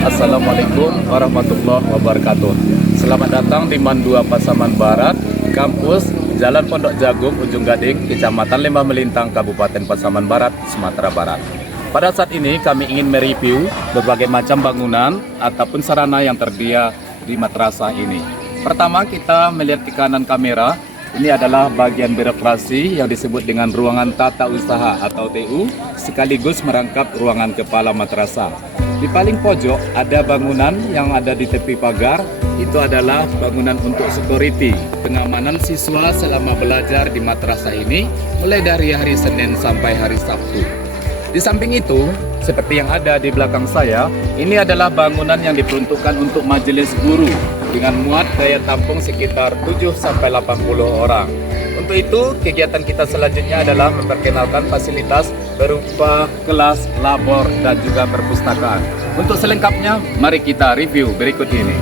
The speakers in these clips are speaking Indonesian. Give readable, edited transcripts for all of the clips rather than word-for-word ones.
Assalamualaikum warahmatullahi wabarakatuh. Selamat datang di MAN 2 Pasaman Barat, kampus Jalan Pondok Jagung, Ujung Gading, Kecamatan Lembah Melintang, Kabupaten Pasaman Barat, Sumatera Barat. Pada saat ini kami ingin mereview berbagai macam bangunan ataupun sarana yang tersedia di madrasah ini. Pertama, kita melihat ke kanan kamera. Ini adalah bagian birokrasi yang disebut dengan ruangan tata usaha atau TU, sekaligus merangkap ruangan kepala madrasah. Di paling pojok ada bangunan yang ada di tepi pagar. Itu adalah bangunan untuk security, pengamanan siswa selama belajar di madrasah ini, mulai dari hari Senin sampai hari Sabtu. Di samping itu, seperti yang ada di belakang saya, ini adalah bangunan yang diperuntukkan untuk majelis guru dengan muat daya tampung sekitar 7-80 orang. Untuk itu, kegiatan kita selanjutnya adalah memperkenalkan fasilitas berupa kelas, labor, dan juga perpustakaan. Untuk selengkapnya, mari kita review berikut ini.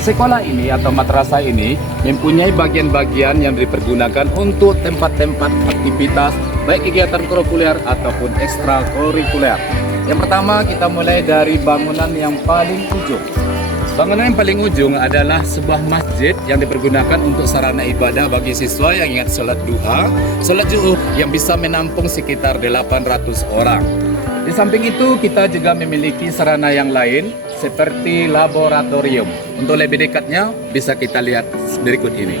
Sekolah ini atau madrasah ini mempunyai bagian-bagian yang dipergunakan untuk tempat-tempat aktivitas, baik kegiatan kurikuler ataupun ekstrakurikuler. Yang pertama, kita mulai dari bangunan yang paling ujung. Bangunan yang paling ujung adalah sebuah masjid yang dipergunakan untuk sarana ibadah bagi siswa yang ingat sholat duha, sholat zuhur yang bisa menampung sekitar 800 orang. Di samping itu kita juga memiliki sarana yang lain seperti laboratorium. Untuk lebih dekatnya bisa kita lihat berikut ini.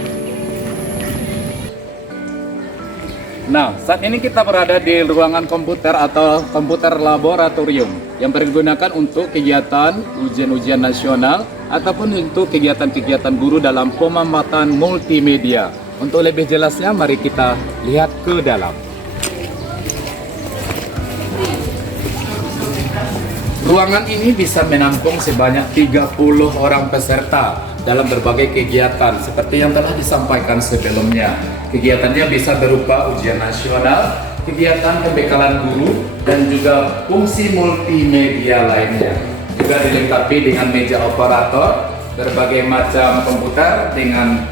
Nah, saat ini kita berada di ruangan komputer atau komputer laboratorium yang digunakan untuk kegiatan ujian-ujian nasional ataupun untuk kegiatan-kegiatan guru dalam pemanfaatan multimedia. Untuk lebih jelasnya, mari kita lihat ke dalam. Ruangan ini bisa menampung sebanyak 30 orang peserta dalam berbagai kegiatan seperti yang telah disampaikan sebelumnya. Kegiatannya bisa berupa ujian nasional, kegiatan pembekalan guru, dan juga fungsi multimedia lainnya. Juga dilengkapi dengan meja operator, berbagai macam komputer dengan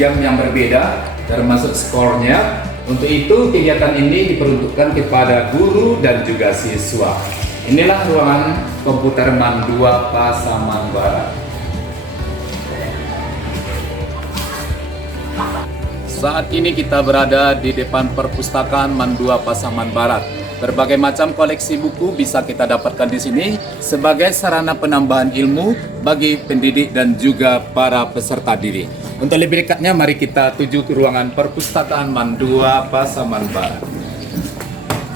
jam yang berbeda, termasuk skornya. Untuk itu, kegiatan ini diperuntukkan kepada guru dan juga siswa. Inilah ruangan komputer MAN 2 Pasaman Barat. Saat ini kita berada di depan perpustakaan MAN 2 Pasaman Barat. Berbagai macam koleksi buku bisa kita dapatkan di sini sebagai sarana penambahan ilmu bagi pendidik dan juga para peserta didik. Untuk lebih dekatnya, mari kita tuju ke ruangan perpustakaan MAN 2 Pasaman Barat.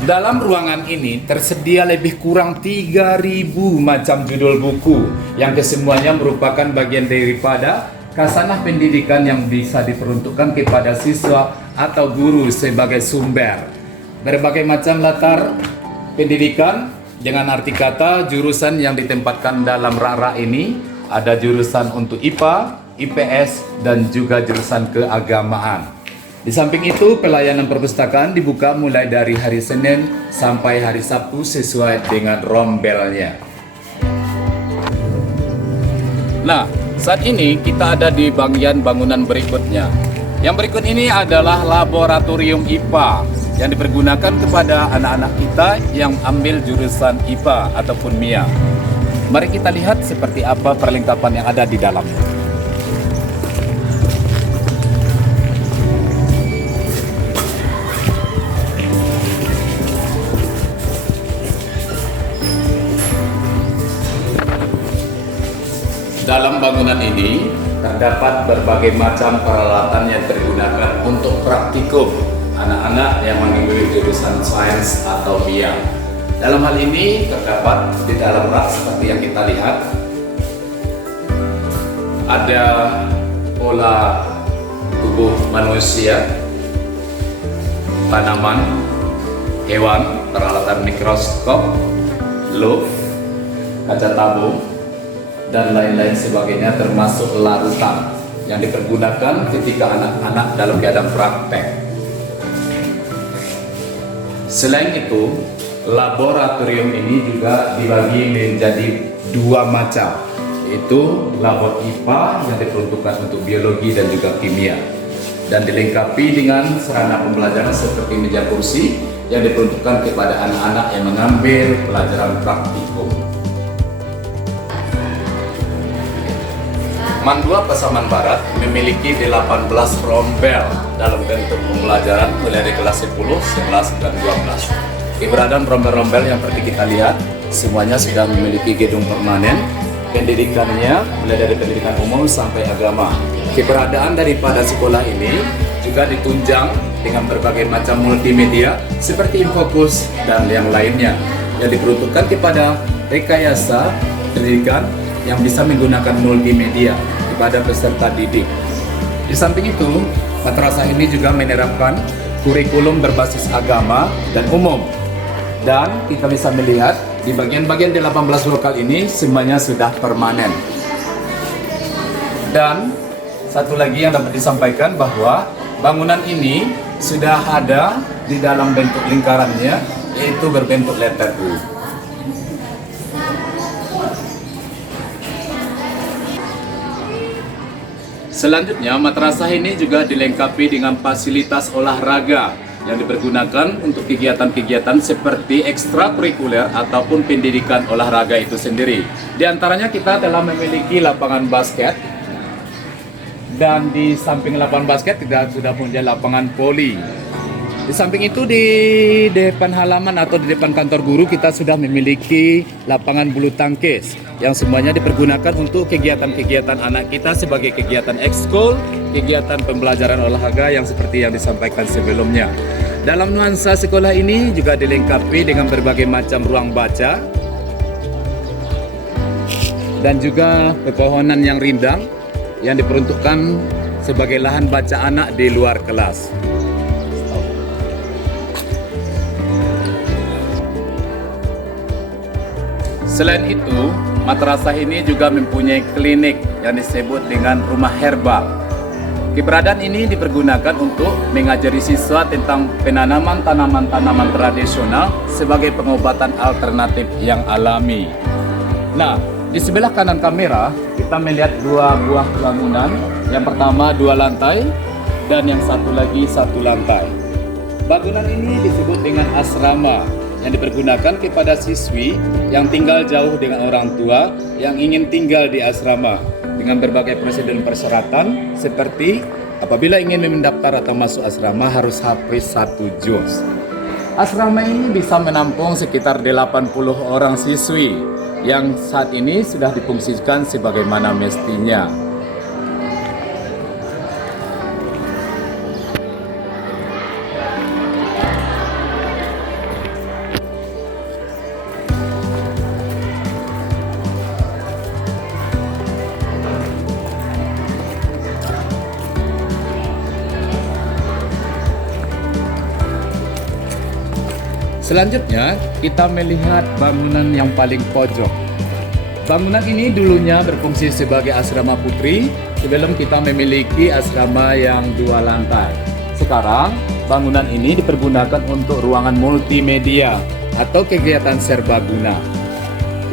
Dalam ruangan ini tersedia lebih kurang 3.000 macam judul buku yang kesemuanya merupakan bagian daripada khasanah pendidikan yang bisa diperuntukkan kepada siswa atau guru sebagai sumber. Berbagai macam latar pendidikan dengan arti kata jurusan yang ditempatkan dalam rak-rak ini ada jurusan untuk IPA, IPS, dan juga jurusan keagamaan. Di samping itu, pelayanan perpustakaan dibuka mulai dari hari Senin sampai hari Sabtu sesuai dengan rombelnya. Nah, saat ini kita ada di bagian bangunan berikutnya. Yang berikut ini adalah laboratorium IPA yang dipergunakan kepada anak-anak kita yang ambil jurusan IPA ataupun MIA. Mari kita lihat seperti apa perlengkapan yang ada di dalam. Dalam bangunan ini terdapat berbagai macam peralatan yang digunakan untuk praktikum anak-anak yang mengambil jurusan sains atau MIA. Dalam hal ini terdapat di dalam rak seperti yang kita lihat ada pola tubuh manusia, tanaman, hewan, peralatan mikroskop, loop, kaca tabung, dan lain-lain sebagainya, termasuk larutan yang dipergunakan ketika anak-anak dalam keadaan praktek. Selain itu, laboratorium ini juga dibagi menjadi 2 macam, yaitu labor IPA yang diperuntukkan untuk biologi dan juga kimia, dan dilengkapi dengan sarana pembelajaran seperti meja kursi yang diperuntukkan kepada anak-anak yang mengambil pelajaran praktikum. Mandua Pasaman Barat memiliki 18 rombel dalam bentuk pembelajaran mulai dari kelas 10, 11, dan 12. Keberadaan rombel-rombel yang seperti kita lihat semuanya sudah memiliki gedung permanen. Pendidikannya mulai dari pendidikan umum sampai agama. Keberadaan daripada sekolah ini juga ditunjang dengan berbagai macam multimedia seperti Infocus dan yang lainnya yang diperuntukkan kepada rekayasa pendidikan yang bisa menggunakan multimedia kepada peserta didik. Di samping itu, madrasah ini juga menerapkan kurikulum berbasis agama dan umum. Dan kita bisa melihat di bagian-bagian 18 lokal ini semuanya sudah permanen. Dan satu lagi yang dapat disampaikan bahwa bangunan ini sudah ada di dalam bentuk lingkarannya, yaitu berbentuk letter U. Selanjutnya, madrasah ini juga dilengkapi dengan fasilitas olahraga yang dipergunakan untuk kegiatan-kegiatan seperti ekstrakurikuler ataupun pendidikan olahraga itu sendiri. Di antaranya kita telah memiliki lapangan basket, dan di samping lapangan basket kita sudah punya lapangan voli. Di samping itu di depan halaman atau di depan kantor guru kita sudah memiliki lapangan bulu tangkis yang semuanya dipergunakan untuk kegiatan-kegiatan anak kita sebagai kegiatan ekskul, kegiatan pembelajaran olahraga yang seperti yang disampaikan sebelumnya. Dalam nuansa sekolah ini juga dilengkapi dengan berbagai macam ruang baca dan juga pepohonan yang rindang yang diperuntukkan sebagai lahan baca anak di luar kelas. Selain itu, madrasah ini juga mempunyai klinik yang disebut dengan rumah herbal. Keberadaan ini dipergunakan untuk mengajari siswa tentang penanaman tanaman-tanaman tradisional sebagai pengobatan alternatif yang alami. Nah, di sebelah kanan kamera kita melihat dua buah bangunan. Yang pertama 2 lantai dan yang satu lagi 1 lantai. Bangunan ini disebut dengan asrama yang dipergunakan kepada siswi yang tinggal jauh dengan orang tua yang ingin tinggal di asrama dengan berbagai prosedur persyaratan seperti apabila ingin mendaftar atau masuk asrama harus hafiz 1 juz. Asrama ini bisa menampung sekitar 80 orang siswi yang saat ini sudah difungsikan sebagaimana mestinya. Selanjutnya, kita melihat bangunan yang paling pojok. Bangunan ini dulunya berfungsi sebagai asrama putri sebelum kita memiliki asrama yang 2 lantai. Sekarang, bangunan ini dipergunakan untuk ruangan multimedia atau kegiatan serbaguna.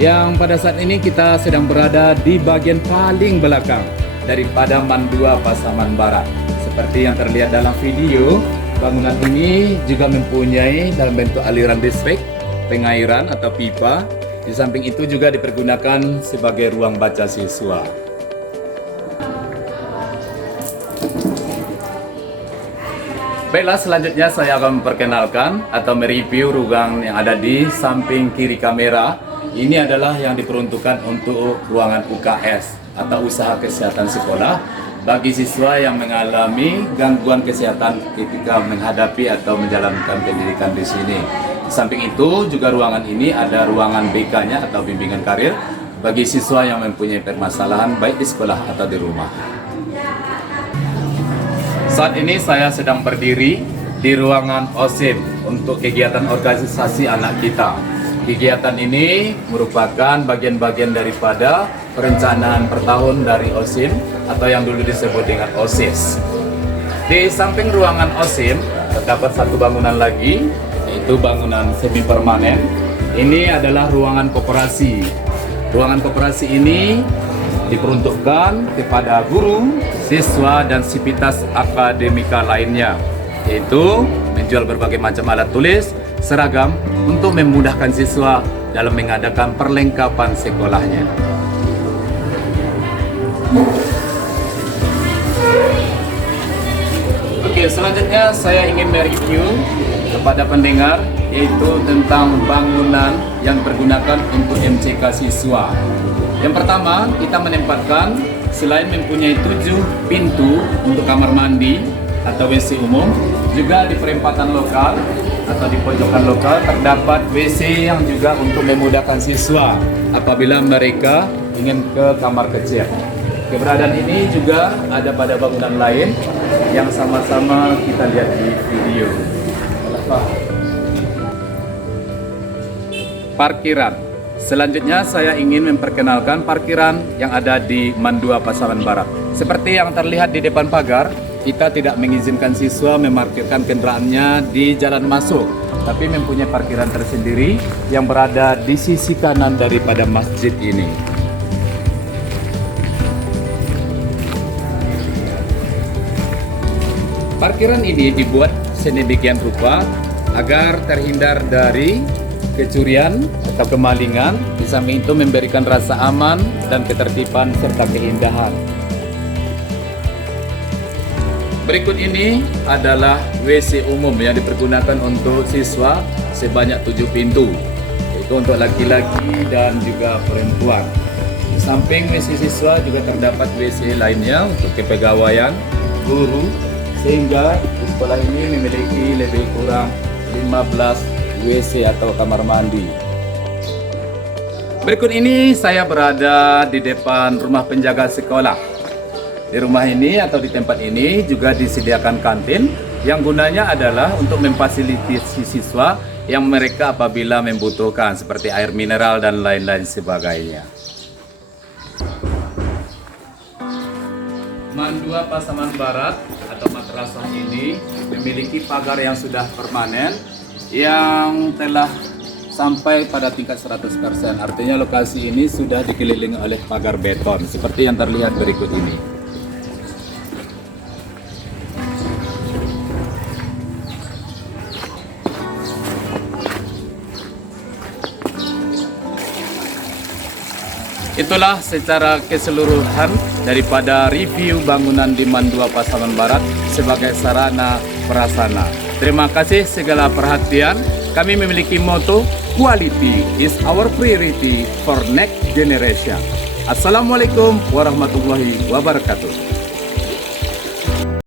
Yang pada saat ini kita sedang berada di bagian paling belakang daripada Mandua Pasaman Barat. Seperti yang terlihat dalam video, bangunan ini juga mempunyai dalam bentuk aliran listrik, pengairan atau pipa. Di samping itu juga dipergunakan sebagai ruang baca siswa. Baiklah, selanjutnya saya akan memperkenalkan atau mereview ruang yang ada di samping kiri kamera. Ini adalah yang diperuntukkan untuk ruangan UKS atau usaha kesehatan sekolah bagi siswa yang mengalami gangguan kesehatan ketika menghadapi atau menjalankan pendidikan di sini. Di samping itu juga ruangan ini ada ruangan BK-nya atau bimbingan karir bagi siswa yang mempunyai permasalahan baik di sekolah atau di rumah. Saat ini saya sedang berdiri di ruangan OSIM untuk kegiatan organisasi anak kita. Kegiatan ini merupakan bagian-bagian daripada perencanaan per tahun dari OSIM atau yang dulu disebut dengan OSIS. Di samping ruangan OSIM terdapat satu bangunan lagi, yaitu bangunan semi permanen. Ini adalah ruangan koperasi. Ruangan koperasi ini diperuntukkan kepada guru, siswa, dan sivitas akademika lainnya, yaitu menjual berbagai macam alat tulis, seragam untuk memudahkan siswa dalam mengadakan perlengkapan sekolahnya. Oke, selanjutnya saya ingin mereview kepada pendengar yaitu tentang bangunan yang digunakan untuk MCK siswa. Yang pertama, kita menempatkan selain mempunyai 7 pintu untuk kamar mandi atau WC umum, juga di perempatan lokal atau di pojokan lokal terdapat WC yang juga untuk memudahkan siswa apabila mereka ingin ke kamar kecil. Keberadaan ini juga ada pada bangunan lain yang sama-sama kita lihat di video. Parkiran. Selanjutnya saya ingin memperkenalkan parkiran yang ada di MAN 2 Pasaman Barat. Seperti yang terlihat di depan pagar, kita tidak mengizinkan siswa memarkirkan kendaraannya di jalan masuk, tapi mempunyai parkiran tersendiri yang berada di sisi kanan daripada masjid ini. Parkiran ini dibuat sedemikian rupa agar terhindar dari kecurian atau kemalingan. Di samping itu memberikan rasa aman dan ketertiban serta keindahan. Berikut ini adalah WC umum yang dipergunakan untuk siswa sebanyak 7 pintu, yaitu untuk laki-laki dan juga perempuan. Di samping WC siswa juga terdapat WC lainnya untuk kepegawaian, guru, sehingga di sekolah ini memiliki lebih kurang 15 WC atau kamar mandi. Berikut ini saya berada di depan rumah penjaga sekolah. Di rumah ini atau di tempat ini juga disediakan kantin yang gunanya adalah untuk memfasilitasi siswa yang mereka apabila membutuhkan seperti air mineral dan lain-lain sebagainya. MAN 2 Pasaman Barat atau madrasah ini memiliki pagar yang sudah permanen yang telah sampai pada tingkat 100%. Artinya lokasi ini sudah dikelilingi oleh pagar beton seperti yang terlihat berikut ini. Itulah secara keseluruhan daripada review bangunan di MAN 2 Pasaman Barat sebagai sarana prasarana. Terima kasih segala perhatian. Kami memiliki motto, quality is our priority for next generation. Assalamualaikum warahmatullahi wabarakatuh.